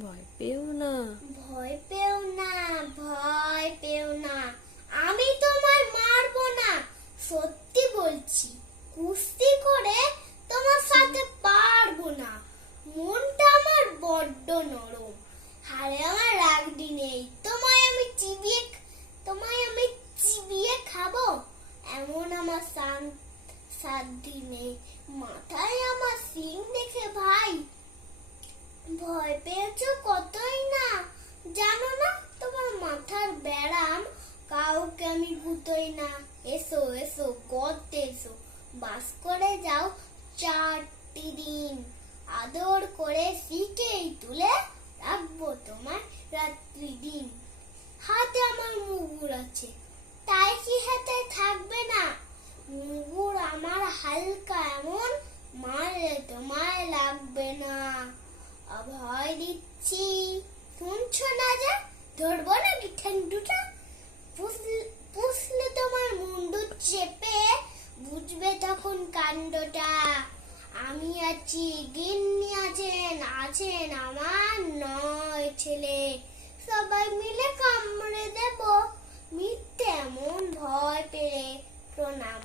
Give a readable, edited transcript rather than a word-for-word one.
ভয় পেও না। ভয় পেও না, ভয় পেও না, আমি তোমায় মারবো না, সত্যি বলছি। কুস্তি করে তোমার সাথে পারবো না, মনটা আমার বড্ড নরম, হারে আমার রাগডি নেই। তোমায় আমি চিবিয়ে খাবো, এমন আমার সাধ্যি নেই। মাথায় আমার সিং দেখে ভাই ভয় পেয়েছো কতই না, জানো না তোমার মাথার ব্যারাম, কাউকে আমি ভুতোই না। এসো এসো গর্তে এসো, বাস করে যাও 4টি দিন, আদর করে শিখেই তুলে রাখবো তোমার রাত্রি দিন। হাতে আমার মুগুর আছে, তাই কি হাতে থাকবে না? মুগুর আমার হালকা, এমন মারলে তোমায় লাগবে না। অভয় দিচ্ছি, শুনছো না যে? ধরবো নাকি ঠ্যাং দুটা? পুষলে তোমার মুন্ডু চেপে, বুঝবে তখন কাণ্ডটা। আমি আছি, গিন্নি আছেন আমার 9 ছেলে, সবাই মিলে কামড়ে দেব মিথ্যে এমন ভয় পেলে। প্রণাম।